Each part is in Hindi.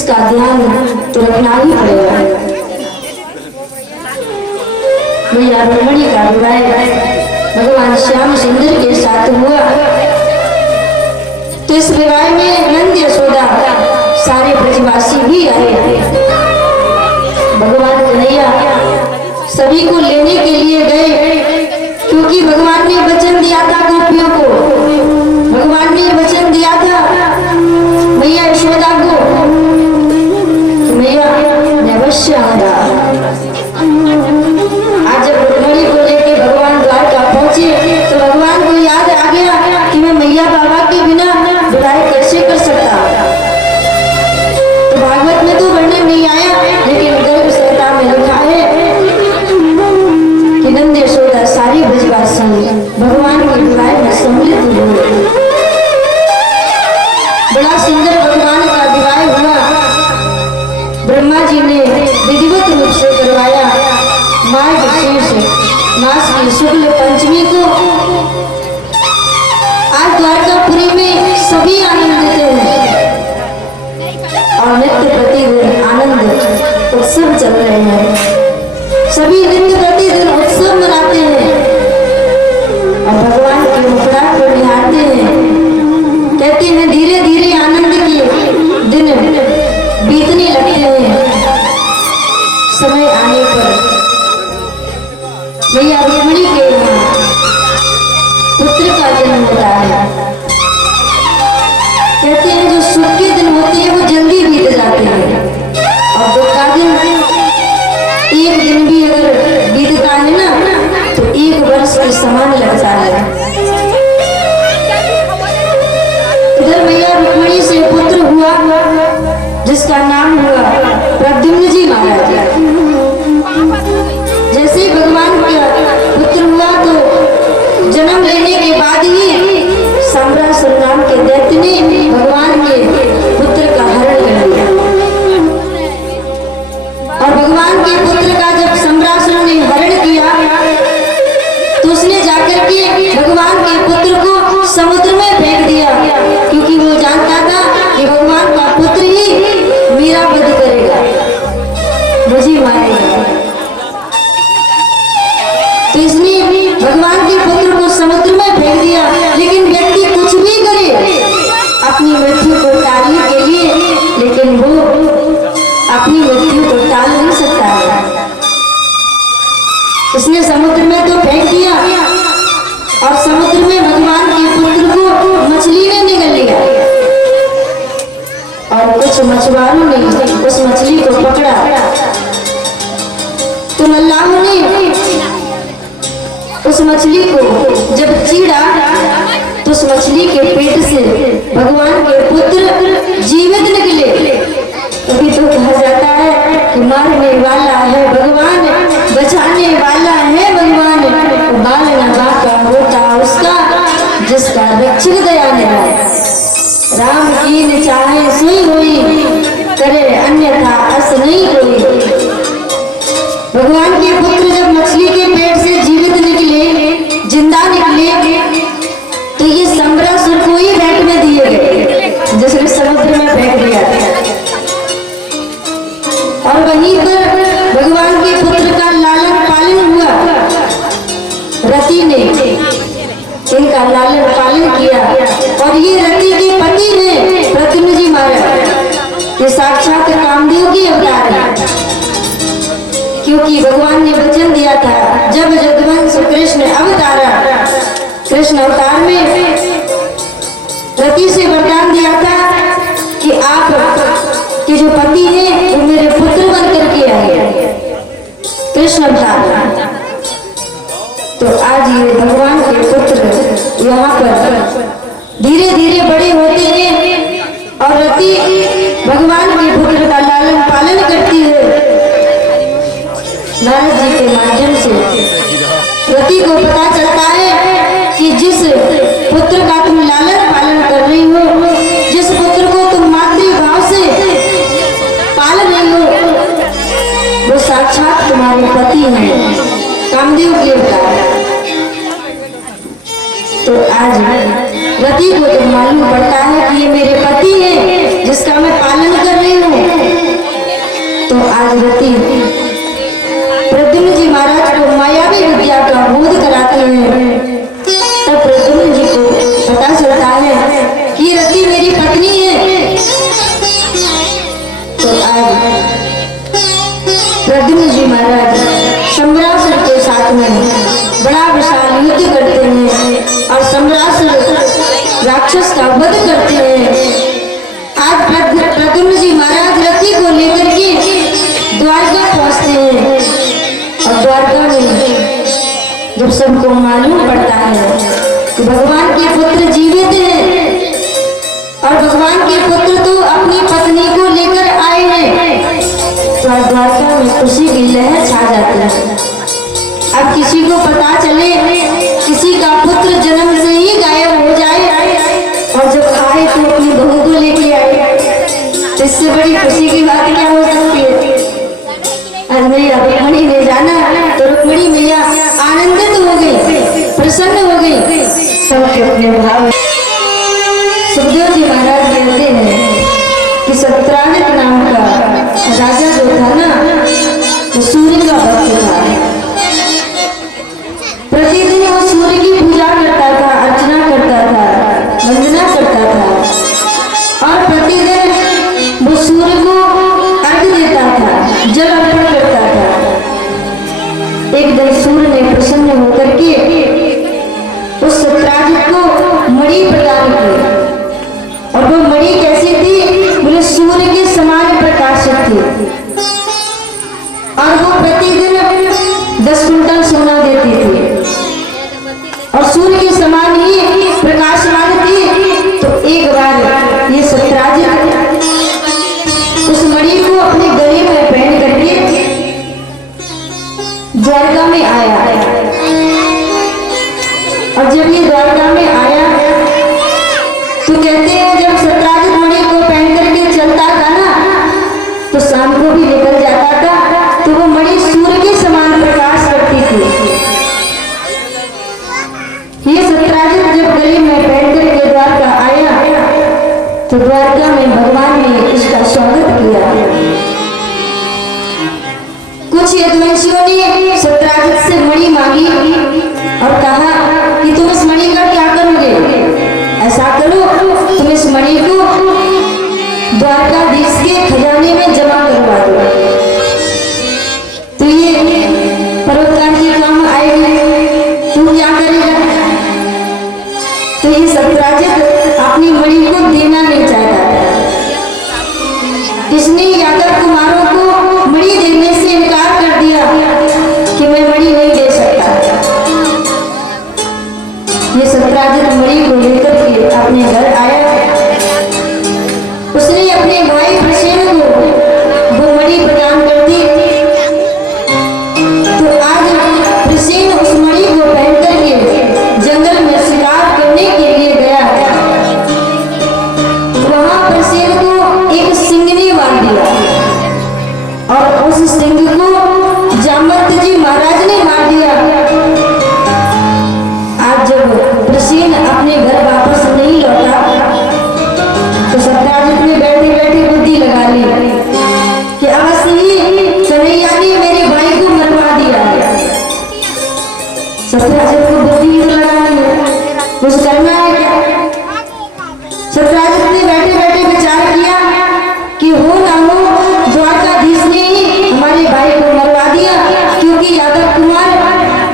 इसका ध्यान तो रखना ही पड़ेगा। भैया रुक्मिणी का विवाह भगवान श्याम सुंदर के साथ हुआ, तो इस विवाह में नंद यशोदा सारे ब्रजवासी भी आए। भगवान कन्हैया सभी को लेने के लिए गए, क्योंकि भगवान ने वचन दिया था गोपियों को, भगवान ने वचन दिया था मैया यशोदा को, मैया अवश्य आना। आज जब रुक्मिणी को लेके भगवान द्वारका पहुंचे तो भगवान को याद आ गया कि मैं मैया बाबा के बिना विवाह कैसे कर सकता। तो भागवत में तो वर्णन नहीं आया, लेकिन गर्भ संहिता में लिखा है कि नंद यशोदा सारी ब्रजवासी भगवान के विवाह में सम्मिलित हुए। बड़ा सुंदर भगवान का विवाह हुआ। ब्रह्मा जी ने विधिवत रूप से करवाया। मार्गशीर्ष मास की शुक्ल पंचमी को आज द्वारकापुरी में सभी आनंदित हैं और नित्य प्रतिदिन आनंद उत्सव चल रहे हैं। सभी नित्य प्रतिदिन उत्सव मनाते हैं और भगवान के मुखड़ा को निहारते हैं। कहते हैं धीरे धीरे आनंद के दिन बीतने लगते हैं। समय आने पर मैया रुक्मिणी के पुत्र का जन्म होता है। कहते हैं जो सुख के दिन होते हैं वो जल्दी बीत जाते हैं और दुख का दिन एक दिन भी अगर बीतता है ना तो एक वर्ष के समान लगता है। इधर मैया रुक्मिणी से पुत्र हुआ जिसका नाम हुआ प्रद्युम्न जी महाराज। जैसे ही भगवान का पुत्र हुआ तो जन्म लेने के बाद ही सम्रासुर नाम के दैत्य ने भगवान के पुत्र का हरण कर लिया। और भगवान के पुत्र का जब सम्रासुर ने हरण किया तो उसने जाकर के भगवान के पुत्र को समुद्र में फेंक दिया, क्योंकि वो जानता था कि भगवान का पुत्र ही मेरा वध करेगा, मुझे मारेगा। तो इसने भगवान के पुत्र को समुद्र में फेंक दिया। लेकिन व्यक्ति कुछ भी करे अपनी मृत्यु को टालने के लिए, लेकिन वो अपनी मृत्यु को टाल नहीं सकता है। इसने समुद्र में तो फेंक दिया और समुद्र में भगवान के पुत्र को मछली ने निगल लिया और कुछ मछुआरों ने उस मछली को पकड़ा। तो अल्लाह ने उस मछली को जब चीरा तो उस मछली के पेट से भगवान के पुत्र जीवित निकले। तभी तो कहा जाता है कि मारने वाला है भगवान, बचाने वाला है भगवान, बाल न बाका होता उसका जिसका रक्षक दयानिधि। राम की न चाहे सोई हुई, करे अन्यथा अस नहीं कोई। भगवान के पुत्र जब मछली के पेट से जीवित निकले, जिंदा निकले, तो ये सम्रासुर को ही भेंट में दिए गए, जिसने समुद्र में फेंक दिया। और वहीं पर भगवान के पुत्र का लालन पालन हुआ। रति ने इनका लालन पालन किया और ये रति के पति हैं प्रद्युम्न जी महाराज। ये साक्षात कामदेव की अवतार है, क्योंकि भगवान ने वचन दिया था जब जगवंश कृष्ण अवतारा, कृष्ण अवतार में रति से वरदान दिया था कि आप के जो पति हैं वो मेरे पुत्र बन करके आए, कृष्ण अवतार। तो आज ये भगवान के पुत्र यहाँ पर धीरे धीरे बड़े होते हैं और रति भगवान के पुत्र का लालन पालन करती है। नारद जी के माध्यम से रति को पता चलता है कि जिस पुत्र का तुम लालन पालन कर रही हो, जिस पुत्र को तुम मातृभाव से पाल रही हो, वो साक्षात तुम्हारे पति हैं, कामदेव के अवतार। तो आज रति को जब मालूम पड़ता है कि ये मेरे पति हैं जिसका मैं पालन कर रही हूँ, प्रद्युम्न जी महाराज सम्रासुर के साथ में बड़ा विशाल युद्ध करते हैं और सम्रासुर राक्षस का वध करते हैं। आज प्रद्युम्न जी महाराज रथी को लेकर के द्वारका पहुंचते हैं और द्वारका में जब सबको मालूम पड़ता है कि भगवान के पुत्र जीवित हैं और भगवान के पुत्र तो अपनी पत्नी को लेकर आए हैं, तो द्वारका में खुशी की लहर छा जाती है। अब किसी को पता चले किसी का पुत्र जन्म से ही गायब हो जाए और जब आए तो अपनी बहू को लेके आए, तो इससे बड़ी खुशी की बात क्या हो सकती है। आज मैया रुक्मिणी ने जाना तो रुक्मिणी मैया आनंदित हो गई, प्रसन्न हो गई। सबके अपने भाव सुखदेव जी महाराज कहते हैं कि सत्राजित नाम का राजा जो था ना, वो सूर्य का भक्त था। प्रतिदिन वो सूर्य की पूजा करता था, अर्चना करता था, वंदना करता था और प्रतिदिन वो सूर्य को अर्घ्य देता था, जल अर्पण करता था। एक दिन सूर्य ने प्रसन्न होकर के उस सत्राजित को मणि प्रदान की और वो मणि कैसी थी, बोले सूर्य के समान प्रकाशित थी और वो प्रतिदिन 10 कुंटल सोना देती थी और सूर्य के समान ही प्रकाशमान थी। तो एक बार ये सत्राजित उस मणि को अपने गले में पहन करके द्वारका में आया और जब ये द्वारका में आया तो कहते हैं जब सत्राजित मणि को पहन करके चलता था ना, तो शाम को भी निकल जाता था, तो वो मणि सूर्य के समान प्रकाश करती थी। ये सत्राजित जब गले में पहन करके द्वारका आया तो द्वारका में भगवान ने इसका स्वागत किया। कुछ यदुवंशियों ने सत्राजित से मणि मांगी और कहा कि तुम इस मणि का क्या करोगे, ऐसा करो तुम इस मणि को द्वारकाधीश के खजाने में जमा करवा दो, तो ये परोपकार के काम आएगी। तू क्या करेगा? तो ये सत्राजित अपनी मणि को देना नहीं चाहता था। इसने यादव कुमारों को मणि देने से इनकार कर दिया कि मैं मणि नहीं दे सकता। ये सत्राजित मणि को लेकर के अपने घर आया। उसने अपने भाई प्रसेन को वो मणि प्रदान कर दी। तो आज प्रसेन उस मणि को पहन करके जंगल में शिकार करने के लिए गया। वहां प्रसेन को एक सिंह ने मार दिया और उस सिंह को जामवंत जी महाराज ने मार दिया। आज जब प्रसेन अपने घर वापस नहीं लौटा तो सत्राजित ने बैठे बैठे बुद्धि लगा ली कि अवश्य ही कन्हैया ने मेरे भाई को मरवा दिया। सत्राजित को बुद्धि तो लगा ली, कुछ करना है क्या। सत्राजित ने बैठे बैठे विचार किया कि हो ना हो द्वारकाधीश ने ही हमारे भाई को मरवा दिया, क्योंकि यादव कुमार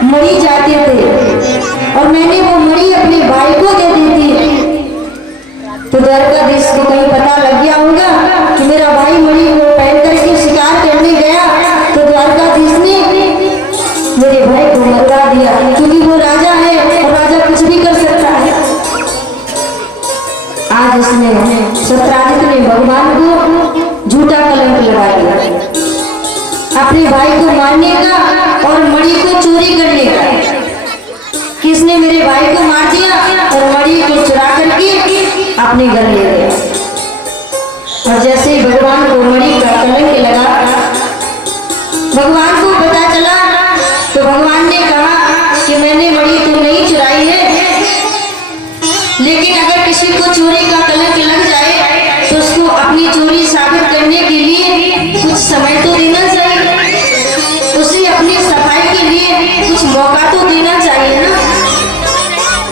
मणि चाहते थे और मैंने वो मणि अपने भाई को दे दी थी। तो द्वारकाधीश को कहीं पता लग गया होगा कि मेरा भाई मणि को पहन करके शिकार करने गया, तो द्वारकाधीश ने मेरे भाई को मरवा दिया, क्योंकि वो राजा है और राजा कुछ भी कर सकता है। आज इसने सत्राजित ने भगवान को झूठा कलंक लगा दिया, अपने भाई को मारने का और मणि को चोरी करने का। किसने मेरे भाई को मार दिया और मणि को चुरा करके अपने घर ले गया। और जैसे ही भगवान को मणि का कलंक लगा, भगवान को पता चला, तो भगवान ने कहा कि मैंने मणि तो नहीं चुराई है, लेकिन अगर किसी को चोरी का कलंक लग जाए तो उसको अपनी चोरी साबित करने के लिए कुछ समय तो देना चाहिए, उसे अपनी सफाई के लिए कुछ मौका तो देना चाहिए ना।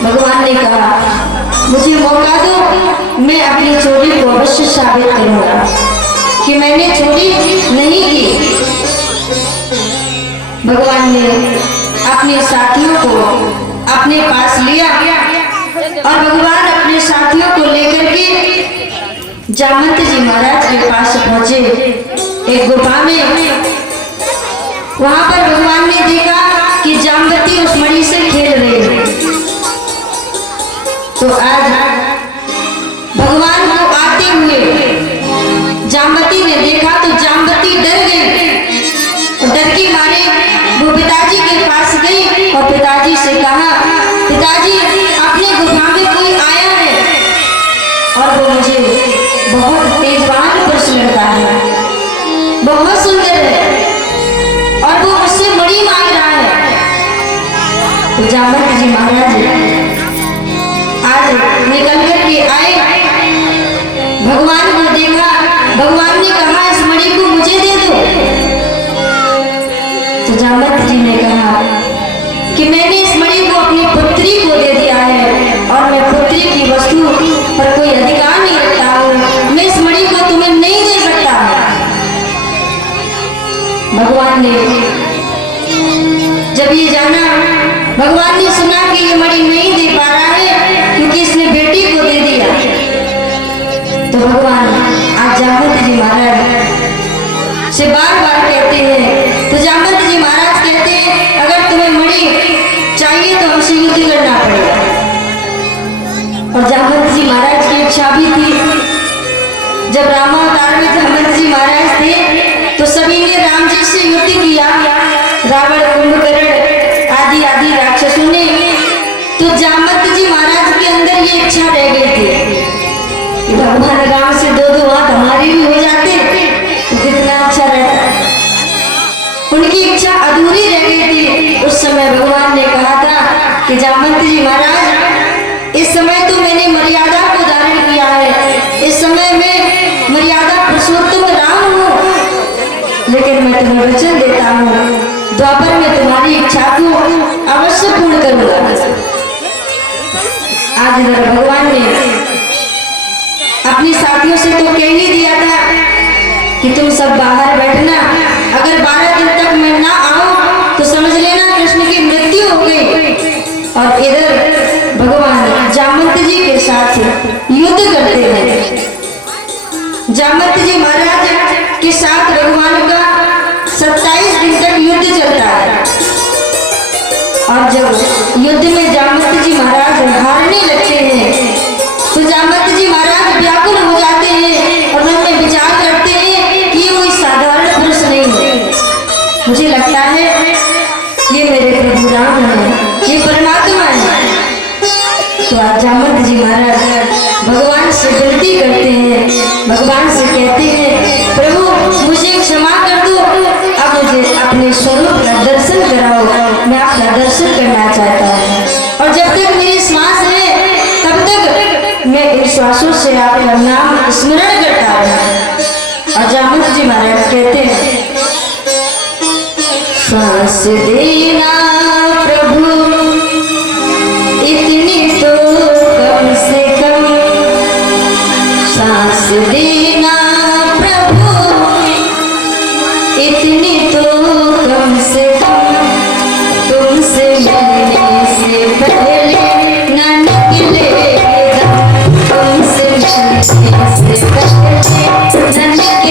भगवान ने कहा मुझे मौका दो, मैं अपनी चोरी को अवश्य साबित करूंगा कि मैंने चोरी नहीं की। भगवान ने अपने साथियों को अपने पास लिया और भगवान अपने साथियों को लेकर के जामवंत जी महाराज के पास पहुंचे। एक गुफा में वहां पर भगवान ने देखा कि जामवती उस मणि से खेल रही है। तो आज भगवान को आते हुए जामवती ने देखा तो जामवती डर गई। डर के मारे वो पिताजी के पास गई और पिताजी से कहा, पिताजी अपने गुफा में कोई आया है और वो मुझे बहुत तेजवान पुरुष लगता है, बहुत सुंदर है और वो मुझसे मणि मांग रहा है। तो जामवंत जी महाराज आज निकल कर के आए, भगवान को देखा। भगवान ने कहा इस मणि को मुझे दे दो। तो जामवंत जी ने कहा कि मैंने इस मणि को अपनी पुत्री को दे दिया है और मैं पुत्री की वस्तु पर कोई अधिकार नहीं रखता हूँ, मैं इस मणि को तुम्हें नहीं दे सकता। भगवान ने जब ये जाना, भगवान ने सुना कि ये मणि नहीं दे पा रहा है क्योंकि इसने बेटी को दे दिया। तो भगवान आज जामवंत जी महाराज से बार बार कहते हैं। तो जामवंत जी महाराज कहते हैं अगर तुम्हें मणि चाहिए तो हमसे युद्ध करना पड़ेगा। और जामवंत जी महाराज की इच्छा भी थी। जब रामावतार में जामवंत जी महाराज थे तो सभी ने राम जी से युद्ध किया, रावण कुंभकर्ण आदि आदि राक्षसों ने। तो जामवंत जी महाराज के अंदर ये इच्छा रह गई थी कि भगवान राम से दो दो हाथ हमारे भी हो जाते तो कितना अच्छा रहता। उनकी इच्छा अधूरी रह गई थी। उस समय भगवान ने कहा था कि जामवंत जी महाराज इस समय तो मैंने मर्यादा को धारण किया है, इस समय मैं मर्यादा पुरुषोत्तम राम हूँ, लेकिन मैं तुम्हें वचन देता हूँ द्वापर में तुम्हारी इच्छा को अवश्य पूर्ण करूंगा। आज भगवान ने अपने साथियों से तो कह ही दिया था कि तुम सब बाहर बैठना, अगर 12 दिन तक मैं ना आऊं तो समझ लेना कृष्ण की मृत्यु हो गई। और इधर भगवान जामवंत जी के साथ युद्ध करते हैं। जामवंत जी महाराज के साथ भगवान का 27 दिन तक युद्ध चलता है। और जब युद्ध में जामवंत जी महाराज हारने लगते हैं तो जामवंत जी महाराज व्याकुल हो जाते हैं और मन में विचार करते हैं कि ये कोई साधारण पुरुष नहीं है, मुझे लगता है ये मेरे प्रभु राम है, ये परमात्मा है। तो आज जामवंत जी महाराज भगवान से विनती करते हैं, भगवान से कहते हैं प्रभु मुझे क्षमा कर दो, अब मुझे अपने स्वरूप का दर्शन कराओ, मैं आपका दर्शन करना चाहता हूँ। और जब तक मेरी श्वास है तब तक मैं इन श्वासों से आपका नाम स्मरण करता हूँ। और जामवंत जी महाराज कहते हैं श्वास देना प्रभु इतनी तो कम से कम, सांस देना प्रभु इतनी तो कम से कम, तुमसे मिलने से पहले न निकले तुमसे मिलने से पहले न निकले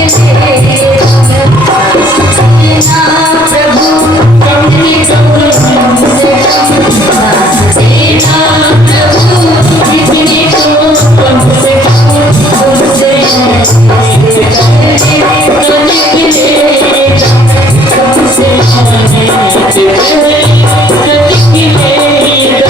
प्रभु इतनी तो कम से कम, सांस देना प्रभु इतनी तो कम से कम, तुमसे मिलने से पहले न निकले तुमसे मिलने से पहले न निकले।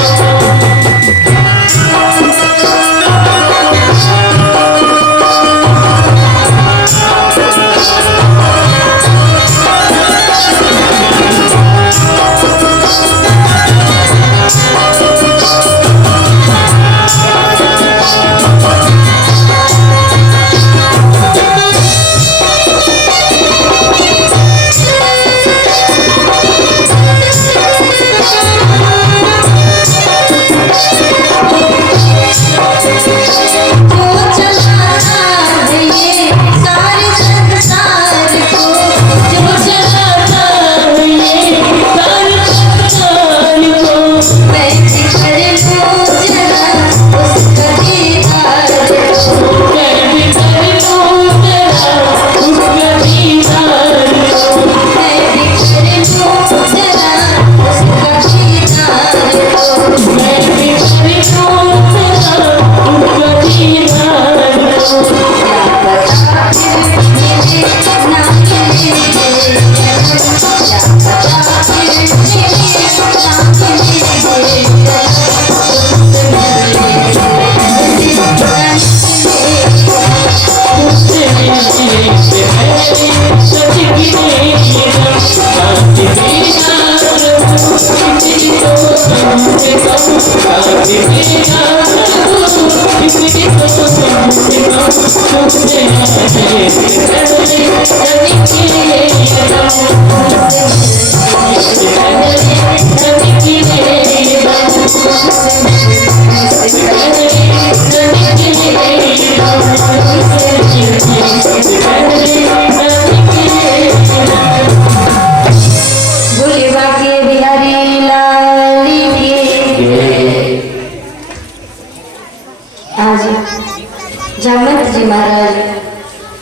जामवंत जी महाराज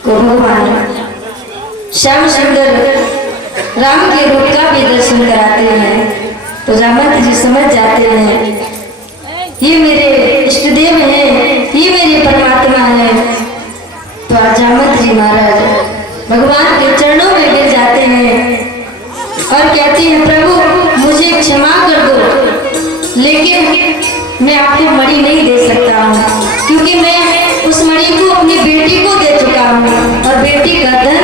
को भगवान श्याम सुंदर राम के रूप का भी दर्शन कराते हैं। तो जामवंत जी समझ जाते हैं ये मेरे इष्ट देव हैं, ये मेरे परमात्मा हैं। तो आज जामवंत जी महाराज भगवान के चरणों में गिर जाते हैं और कहते हैं प्रभु मुझे क्षमा कर दो, लेकिन मैं आपको मणि नहीं दे सकता हूँ, क्योंकि मैं उस मणि को अपनी बेटी को दे चुका हूँ और बेटी का धन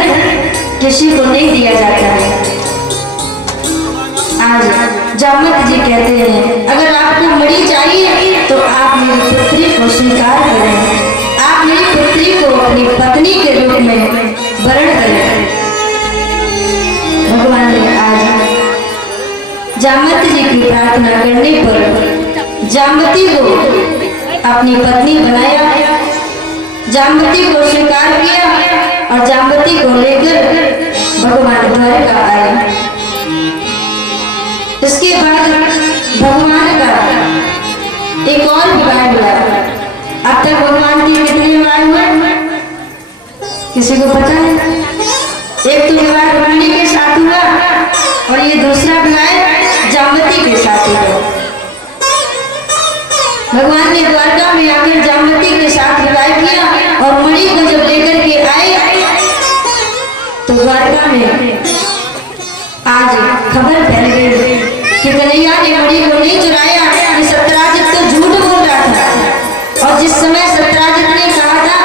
किसी को नहीं दिया जाता है। आज जामवंत जी कहते हैं अगर आपको मणि चाहिए तो आप मेरी पुत्री को स्वीकार करें, आप मेरी पुत्री को अपनी पत्नी के रूप में वर्ण करें। भगवान ने आज जामवंत जी की प्रार्थना करने पर जामवती को अपनी पत्नी बनाया, जामवती को स्वीकार किया और जामवती को लेकर भगवान द्वारका आए। इसके बाद भगवान का एक और विवाह हुआ। अब तक भगवान की कितने विवाह हुए किसी को पता है? एक तो विवाह रुक्मिणी के साथ हुआ और ये दूसरा विवाह जामवती के साथ हुआ। भगवान ने द्वारका में आकर जामवती के साथ विवाह किया और मणि को जब लेकर के आए तो द्वारका में आज खबर फैल गई कि कन्हैया ने मणि को नहीं चुराया। ये सत्यराजित तो झूठ बोल रहा था और जिस समय सत्यराजित ने कहा था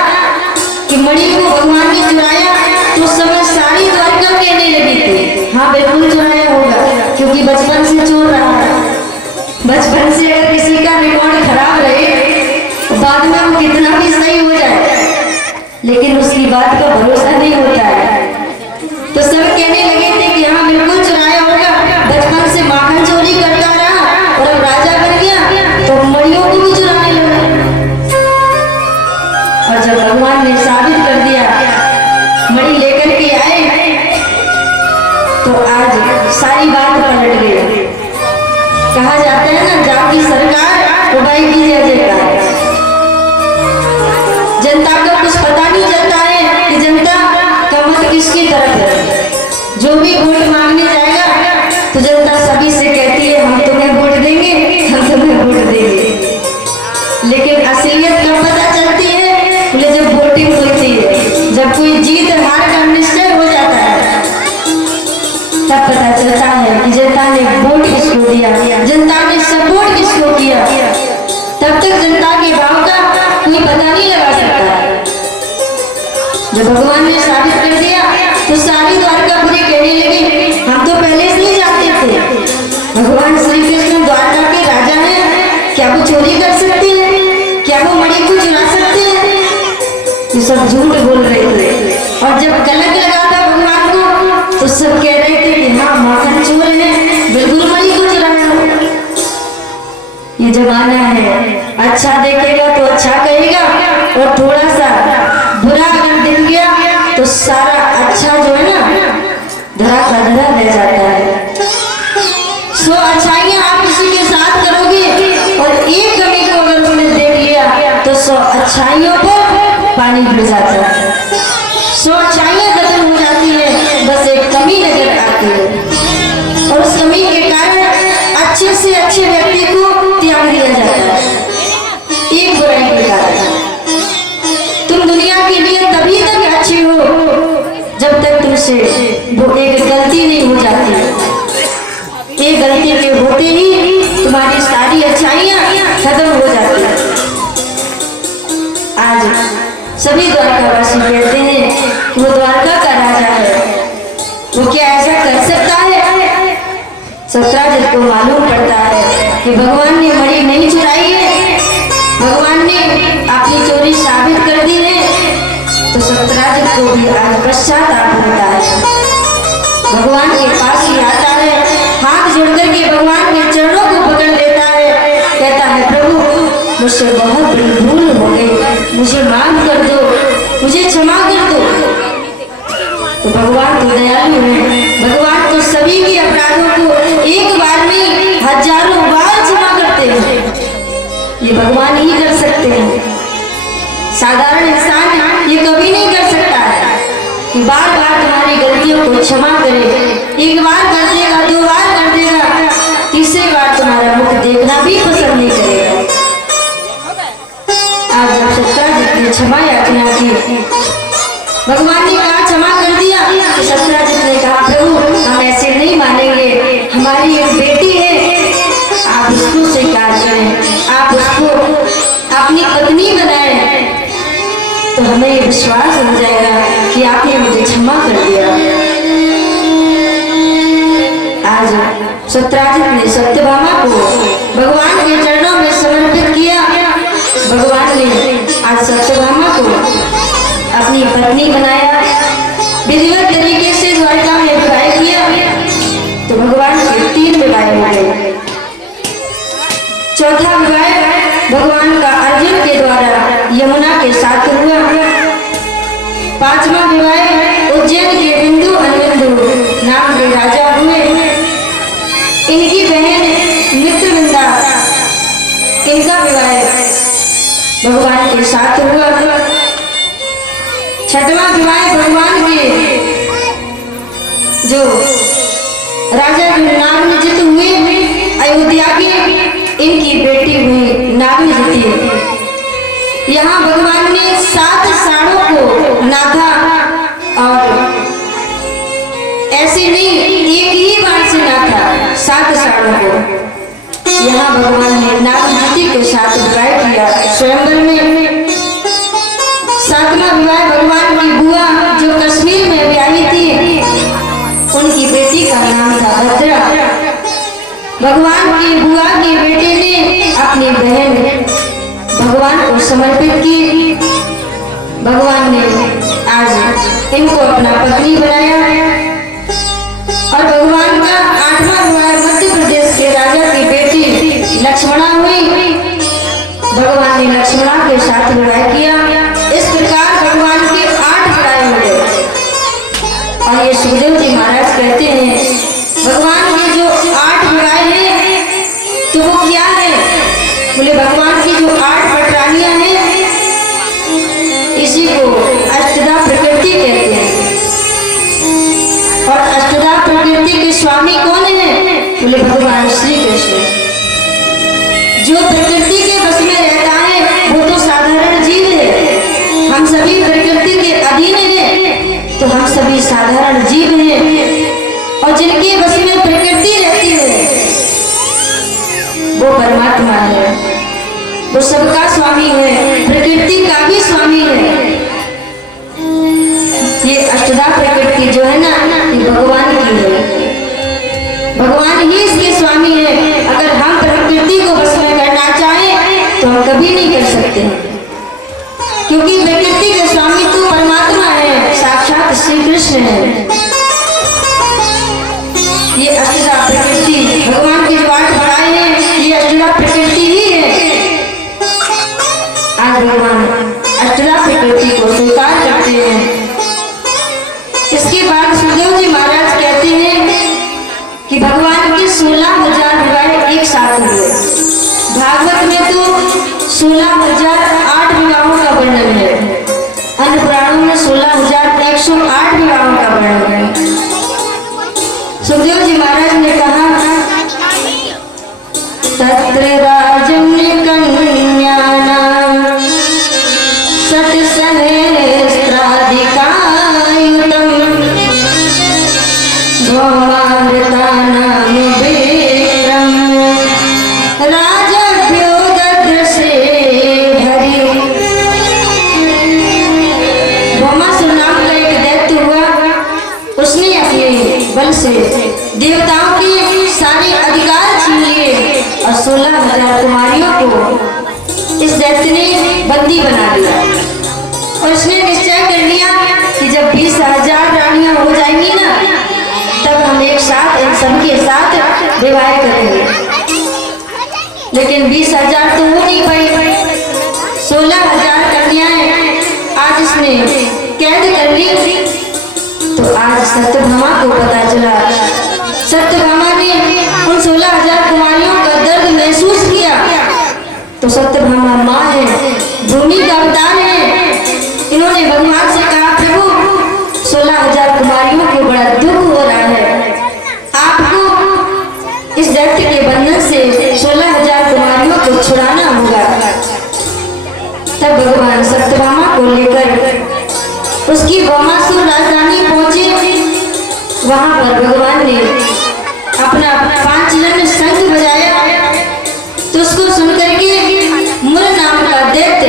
कि मणि को भगवान ने चुराया तो उस समय सारी द्वारका कहने लगी थी हाँ बिल्कुल चुराया होगा, क्योंकि बचपन से चोर रहा है। बचपन से अगर किसी का रिकॉर्ड खराब रहे बाद में वो कितना भी सही हो जाए लेकिन उसकी बात का भरोसा नहीं होता है। तो सब कहने लगे थे कि हाँ बिल्कुल चुराया होगा, बचपन से माखन चोरी करता रहा और अब राजा बन गया तो मणियों को भी चुराने लगा। और जब भगवान ने साबित कर दिया मणि लेकर के आए तो आज सारी बात पलट गई। कहा जाता है ना जाकी सरकार उबाई की जय जयकार। जनता को कुछ पता नहीं चलता है कि जनता का मत किसकी तरफ है। जो भी वोट मांगने जाएगा तो जनता सभी से कहती है हम तुम्हें वोट देंगे, हम तुम्हें वोट देंगे। लेकिन असलियत कब पता चलती है? बोले जब वोटिंग होती है, जब कोई जीत हार का निश्चय हो जाता है तब पता चलता है कि जनता ने वोट किसको दिया, जनता ने सपोर्ट किसको किया। तब तक जनता के भाव का कोई पता नहीं लगा सकता। जब भगवान ने साबित कर दिया तो सारी द्वारकापुरी कहने लगी हम तो पहले से ही जानते थे भगवान श्री कृष्ण द्वारका के राजा हैं, क्या वो चोरी कर सकते हैं, क्या वो मणि को चुरा सकते हैं? ये सब झूठ बोल रहे थे। और जब कलंक लगा था भगवान को तो सब कह रहे थे कि हाँ माखन चोर है, बिल्कुल मणि को चुराया। ये जमाना है अच्छा देखेगा तो अच्छा कहेगा और थोड़ा सा बुरा अगर दिख गया तो सारा अच्छा जो है ना धरा का धरा रह जाता है। सो अच्छाइयाँ आप किसी के साथ करोगे और एक कमी को अगर उसने देख लिया तो 100 अच्छाइयों पर पानी गिर जाता है। 100 अच्छाइयाँ खत्म हो जाती है, बस एक कमी नजर आती है और उस कमी के कारण अच्छे से अच्छे व्यक्ति को त्याग दिया जाता है एक बुराई के कारण। तुम दुनिया के लिए तभी तक अच्छे हो जब तक तुमसे वो एक गलती नहीं हो जाती। एक गलती के होते ही तुम्हारी सारी अच्छाइयाँ खत्म हो जाती है। आज सभी द्वारकावासी कहते हैं वो कि भगवान ने मणि नहीं चुराई है, भगवान ने अपनी चोरी साबित कर दी है, तो सत्यराजित को भी आज पश्चाताप होता है। भगवान के पास ही आता है, हाथ जोड़ करके भगवान के चरणों को पकड़ लेता है, कहता है प्रभु मुझसे बहुत बड़ी भूल हो गई, मुझे माफ कर दो, मुझे क्षमा कर दो। तो भगवान तो दयालु है, भगवान तो सभी के अपराधों को एक बार में हजारों बार क्षमा करते हैं। ये भगवान ही कर सकते हैं, साधारण इंसान ये कभी नहीं कर सकता है कि बार बार तुम्हारी गलतियों को क्षमा करे। एक बार कर देगा, दो बार कर देगा, तीसरी बार तुम्हारा मुख देखना भी पसंद नहीं करेगा। आज जब सत्यराजित ने क्षमा याचना की, भगवान ने कहा क्षमा कर दिया, तो सत्यराजित ने कहा प्रभु हम ऐसे नहीं मानेंगे, हमारी एक बेटी है, आप उसको स्वीकार करें, आप उसको अपनी पत्नी बनाएं, तो हमें ये विश्वास हो जाएगा कि आपने मुझे क्षमा कर दिया। आज सत्यराजित ने सत्यभामा को भगवान के चरणों में समर्पित किया। भगवान ने आज सत्यभामा को अपनी पत्नी बनाया, विधिवत तरीके से द्वारका में विवाह किया, तो भगवान के 3 विवाह हो गए। चौथा विवाह भगवान का अर्जुन के द्वारा यमुना के साथ हुआ। 5वां विवाह उज्जैन के बिंदु अनबिंदु नाम के राजा हुए, इनकी बहन मित्रविंदा, इनका विवाह भगवान के साथ हुआ। 6वां विवाह भगवान के जो राजा नागनिजित हुए अयोध्या के, इनकी बेटी हुई नागनिजित। यहाँ भगवान ने 7 साड़ों को नाथा, और ऐसे नहीं एक ही बार से नाथा 7 साड़ों को। यहाँ भगवान ने नागनिजित के साथ विवाह किया स्वयंवर में। 7वां विवाह भगवान की बुआ जो कश्मीर में ब्याही थी, उनकी बेटी का नाम था भद्रा। भगवान की बुआ के बेटे ने अपनी बहन भगवान को समर्पित की। भगवान ने आज इनको अपना पत्नी बनाया। और भगवान का 8वां विवाह मध्य प्रदेश के राजा की बेटी लक्ष्मणा हुई। भगवान ने लक्ष्मणा के साथ विवाह किया। इस प्रकार भगवान के 8 विवाह हो गए। और ये सुखदेव जी महाराज कहते हैं भगवान के जो 8 विवाह हैं तो वो क्या है? बोले भगवान की जो 8 पटरानियां हैं, इसी को अष्टधा प्रकृति कहते हैं। और अष्टधा प्रकृति के स्वामी कौन है? बोले भगवान श्री कृष्ण। जो प्रकृति के बस में रहता है वो तो साधारण जीव है। हम सभी प्रकृति के अधीन हैं, तो हम सभी साधारण जीव हैं। और जिनके बस में प्रकृति रहती है वो परमात्मा है, वो सबका स्वामी है, प्रकृति का भी स्वामी है। ये अष्टधा प्रकृति जो है ना, ये भगवान की है, भगवान ही इसके स्वामी है। अगर हम प्रकृति को बस में करना चाहें तो हम कभी नहीं कर सकते, क्योंकि प्रकृति का स्वामी तो परमात्मा है, साक्षात श्री कृष्ण है। ये अष्टधा प्रकृति भगवान की जो 8 बड़ाई है, ये अष्टधा प्रकृति ही है। आज भगवान अष्टधा प्रकृति को स्वीकार करते हैं। इसके बाद सुखदेव जी महाराज कहते हैं कि भगवान के 16,000 विवाह एक साथ हुए। भागवत में तो 16,008 विवाहों का वर्णन है, अन्य पुराणों में 16,108 विवाहों का वर्णन है। सुखदेव जी महाराज ने कहा तत्र राजन्य कन्यानां सतसहस्राधिकायुतं भौमामृतानां विक्रम राजभ्यो ददृशे हरि। भौमासुर नाम का एक दैत्य हुआ, उसने अपने बल से देवताओं के सारे अधिकार छीन लिए और 16,000 कुमारियों को इस दैत्य ने बंदी बना लिया और इसने निश्चय कर लिया कि जब 20,000 रानियां हो जाएंगी ना, तब हम एक साथ इन सबके साथ विवाह करेंगे। लेकिन 20,000 तो हो नहीं पाई, 16,000 कन्याएं आज इसने कैद कर ली। तो आज सत्यभामा को पता चला, सत्यभामा ने उन 16,000 कुमारियों का दर्द महसूस किया। तो सत्यभामा माँ है, भूमि का अवतार है, इन्होंने भगवान से कहा, प्रभु 16,000 कुमारियों को बड़ा दुख हो रहा है, आपको इस दैत्य के बंधन से 16,000 कुमारियों को छुड़ाना होगा। तब भगवान सत्यभामा को लेकर उसकी भौमासुर राजधानी पहुंचे। वहां पर भगवान ने अपना 5 लन शंख बजाया। तो उसको सुनकर के मुर नाम का दैत्य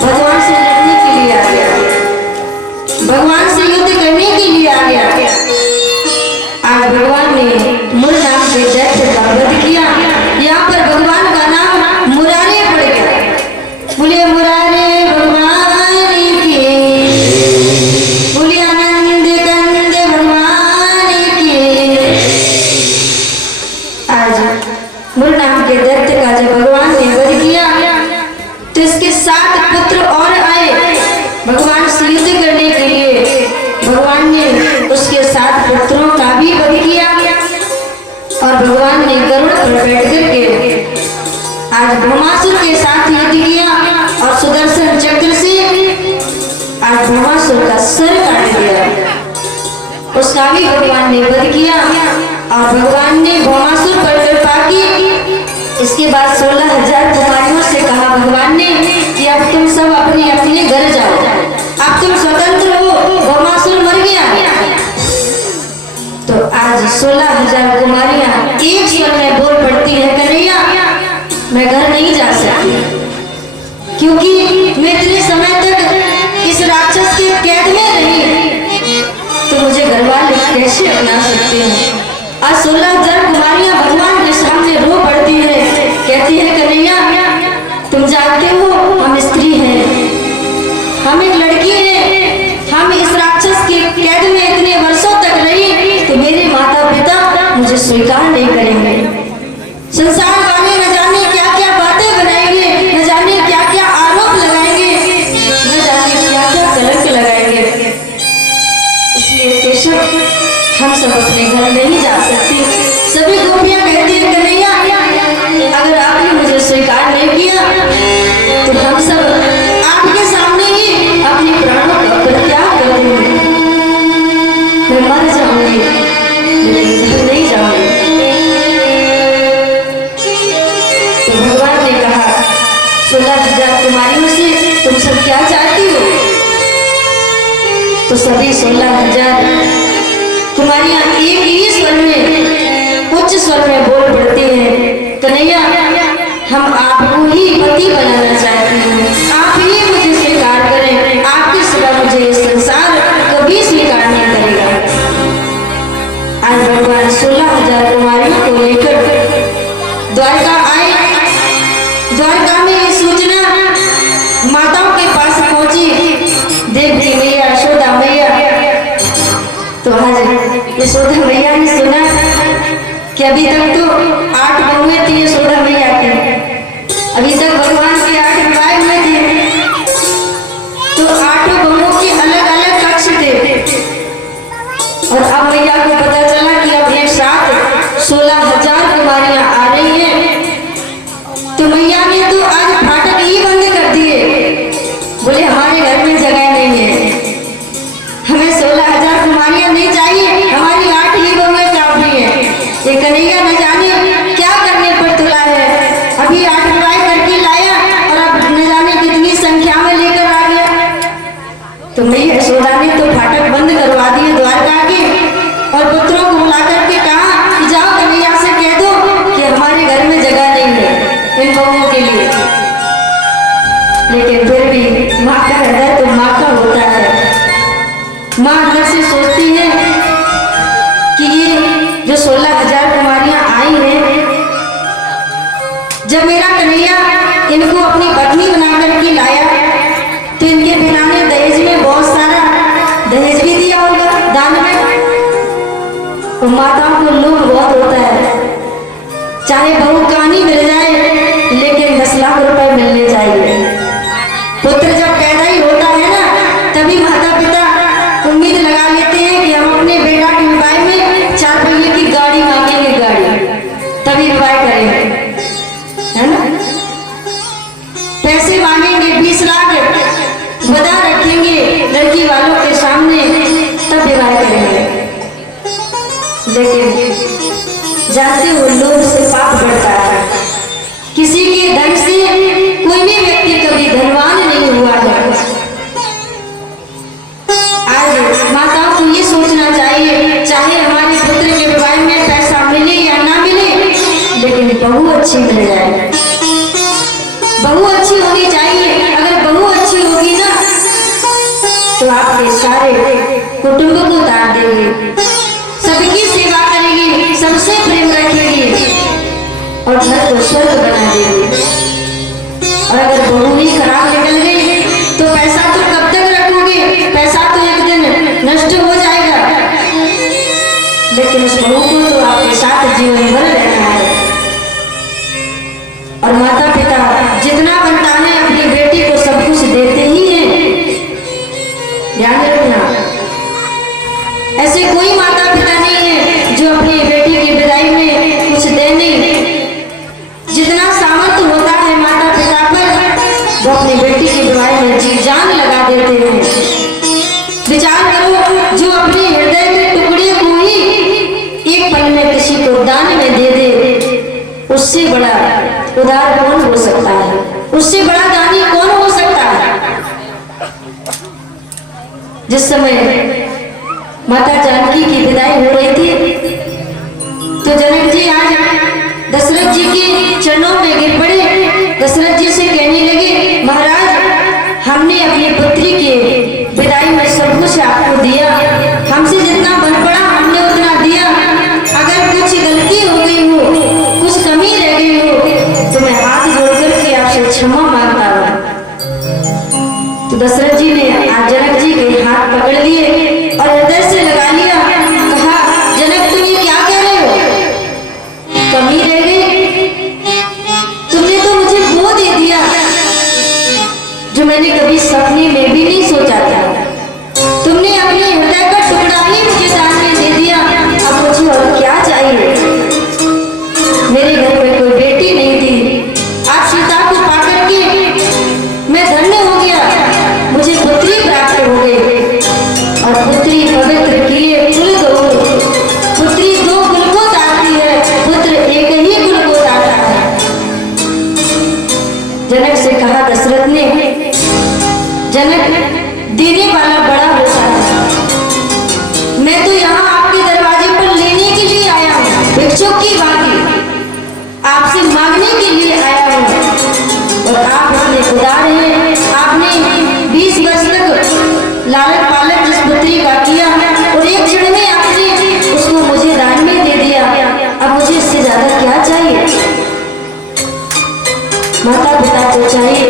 भगवान से लड़ने के लिए आ गया, भगवान से युद्ध करने के लिए आ गया। आज भगवान ने मुर नाम के दैत्य का वध किया। यहाँ पर भगवान का नाम मुरारे पड़ गया। बोले मुरारे भगवान की, बोले आनंद कंद भगवान की। आज मुर नाम के दैत्य का जब भगवान ने वध किया तो इसके 7 पुत्र और आए भगवान से युद्ध करने के लिए। भगवान ने उसके 7 पुत्रों का भी वध किया और भगवान ने गरुड़ पर बैठ करके आज भौमासुर के साथ युद्ध किया और सुदर्शन चक्र से आज भौमासुर का सर काट दिया। उसका भी भगवान ने वध किया और भगवान ने भौमासुर पर कृपा की। इसके बाद 16,000 कुमारियों से कहा भगवान ने कि अब तुम सब अपने अपने घर जाओ, अब तुम स्वतंत्र हो, भौमासुर मर गया। तो आज 16,000 कुमारियां एक स्वर में बोल पड़ती है, कन्हैया मैं घर नहीं जा सकती, क्योंकि मैं इतने समय तक इस राक्षस के कैद में रही, तो मुझे घर वाले कैसे अपना सकते हैं। आज 16,000 कुमारियां भगवान के सामने रो पड़ती है, कहती है कन्हैया तुम जानते हो हम स्त्री हैं, हम एक लड़की हैं, हम इस राक्षस के कैद में इतने वर्षों तक रही, तो मेरे माता पिता मुझे स्वीकार नहीं करेंगे। संसार वाले न जाने क्या क्या बातें बनाएंगे, न जाने क्या क्या आरोप लगाएंगे, न जाने क्या क्या कलंक लगाएंगे। इसलिए केशव हम सब अपने घर नहीं जा सकते। सभी गोपियां कहती है कन्हैया अगर आपने मुझे स्वीकार नहीं किया तो हम सब आपके सामने ही अपने प्राणों का परित्याग कर देंगे। मैं मर जाऊंगी लेकिन घर नहीं जाऊंगी। तो भगवान ने कहा 16,000 कुमारियों से तुम सब क्या चाहती हो। तो सभी 16,000 कुमारियां एक ही स्वर में, उच्च स्वर में बोल पड़ती हैं, कन्हैया हम आपको ही पति बनाना चाहते हैं, आप ही मुझे स्वीकार करें, आपके सिवा मुझे इस संसार कभी स्वीकार नहीं करेगा। आज भगवान 16,000 कुमारियों को लेकर द्वारका आए। द्वारका में ये सूचना माताओं के पास पहुंची, देवकी मैया, यशोदा मैया। तो आज यशोदा मैया ने सुना कि अभी तक तो 8 बहुएं थी यशोदा मैया की, अभी तक भगवान के 8 विवाह हुए थे, तो 8 बहुओं के अलग अलग कक्ष थे। और अब मैया को पता चला कि अपने साथ 16,000 कुमारियां आ रही हैं, तो मैया ने तो आज फाटक ही बंद कर दिए। बोले हमारे घर में जगह नहीं है, हमें 16,000 कुमारियां नहीं चाहिए, हमारी 8 ही बहुएं काफी है। ये कन्हैया न जाने क्या करने पर तुला है, अभी 8 विवाह करके लाया और अब न जाने कितनी संख्या में लेकर आ गया। तो मैया यशोदा ने तो फाटक बंद करवा दिए द्वारका के और पुत्रों को बुला करके कहा कि जाओ कन्हैया से कह दो कि हमारे घर में जगह नहीं है इन बहुओं के लिए। लेकिन फिर भी माँ का हृदय तो माँ का होता है। माँ अंदर से सोचती है कि ये जो 16,000 कुमारियां आई हैं जब मेरा कन्हैया इनको अपनी पत्नी बना करके लाया तो इनके पिता ने दहेज में बहुत सारा दहेज भी दिया होगा दान में। तो माताओं को लोभ बहुत होता है, चाहे बहू कहानी मिल जाए लेकिन 10 लाख रुपए मिलने चाहिए। पुत्र जब पैदा ही होता है ना तभी माता पिता उम्मीद लगा लेते हैं कि हम अपने बेटा के विवाह में 4 पहिए की गाड़ी मांगेंगे, गाड़ी तभी विवाह करेंगे, है ना। पैसे मांगेंगे 20 लाख बता रखेंगे लड़की वालों के सामने, तब विवाह करेंगे। लेकिन जानते हो लोभ से पाप बढ़ता है। किसी के धन से कोई भी व्यक्ति कभी धनवान नहीं हुआ है। आज माताओं को ये सोचना चाहिए, चाहे हमारे पुत्र के विवाह में पैसा मिले या ना मिले, लेकिन बहू अच्छी मिल जाए। बहू अच्छी होनी चाहिए। अगर बहू अच्छी होगी ना तो आपके सारे कुटुंब को तार देगी, सबकी सेवा करेगी, सबसे प्रेम रखेगी और घर को स्वर्ग बना देगी। और अगर बहू ही खराब निकल गई तो पैसा तो कब तक रखोगे, पैसा तो एक दिन नष्ट हो जाएगा, लेकिन उस बहू को तो आपके साथ जीवन भर रहना है। और माता पिता जितना बनता है अपनी बेटी को सब कुछ देते ही हैं, ध्यान रखना। ऐसे कोई माता पिता नहीं है जो अपनी बेटी की विदाई में कुछ दे नहीं। जितना सामर्थ्य होता है माता पिता पर वो अपनी बेटी की विदाई में जी जान लगा देते हैं। विचार करो, जो अपने हृदय के टुकड़े को ही एक पल में किसी को दान में दे दे, उससे बड़ा उदार कौन हो सकता है, उससे बड़ा दानी कौन हो सकता है। जिस समय माता जानकी की विदाई हो रही थी तो जनक जी आज दशरथ जी के चरणों में गिर पड़े। दशरथ जी से कहने लगे, महाराज हमने अपनी पुत्री के विदाई में सब कुछ आपको दिया, हमसे जितना बन पड़ा हमने उतना दिया। अगर कुछ गलती हो गई हो, कुछ कमी रह गई हो तो मैं हाथ जोड़ करके आपसे क्षमा मांगता हूँ। तो दशरथ जी ने आज जनक जी के हाथ पकड़ लिए और हृदय से लगा लिया। कहा, जनक तुम ये क्या कह रहे हो, कमी रह गई? तुमने तो मुझे वो दे दिया जो मैंने कभी सपने में भी नहीं सोचा था। तुमने अपने हृदय का टुकड़ा ही मुझे दान में दे दिया, अब मुझे और क्या चाहिए। मेरे घर में कोई बेटी नहीं थी, आज सीता को पाकर के मैं धन्य हो गया, मुझे पुत्री प्राप्त हो गई। और पुत्री पवित्र किए कुल दो, पुत्री 2 कुल को तारती है, पुत्र एक ही कुल को तारता है। जनक से कहा दशरथ ने, जनक देने वाला बड़ा होता है, मैं तो यहाँ आपके दरवाजे पर लेने के लिए आया हूँ, भिक्षुक की भांति आपसे मांगने के लिए आया हूँ। और आप इतने उदार हैं, आपने 20 वर्ष तक लालन पालन जिस पुत्री का किया और एक क्षण में आपने उसको मुझे दान में दे दिया, अब मुझे इससे ज्यादा क्या चाहिए। माता पिता को चाहिए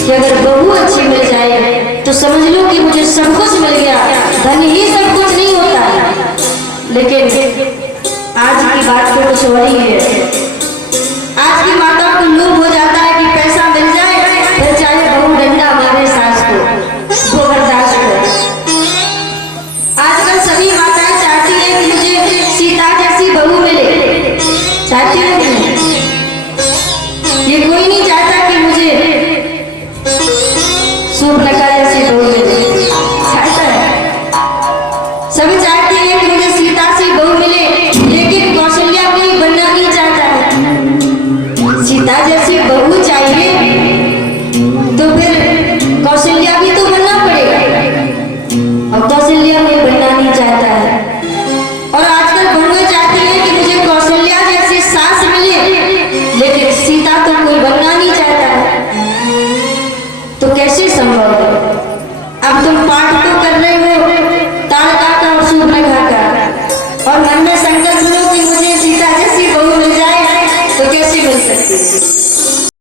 कि अगर बहू अच्छी मिल जाए तो समझ लो कि मुझे सब कुछ मिल गया। धन ही सब कुछ नहीं होता है, लेकिन आज की बात तो कुछ और ही है। आज की माताओं को लोभ हो जाता है कि पैसा मिल जाए, फिर चाहे बहू डंडा मारे सास को, वो बर्दाश्त करे। आजकल सभी माताएं चाहती हैं कि मुझे सीता जैसी बहू मिले, चाहती है कि नहीं? ये कोई नहीं चाहता कि मुझे सूर्पनखा जैसी बहू मिले, चाहता है। सभी चाहती है कि मुझे सीता सी बहू मिले, लेकिन कौशल्या कोई बनना नहीं चाहता है। सीता जैसी बहू तो कैसे मिल सकती है।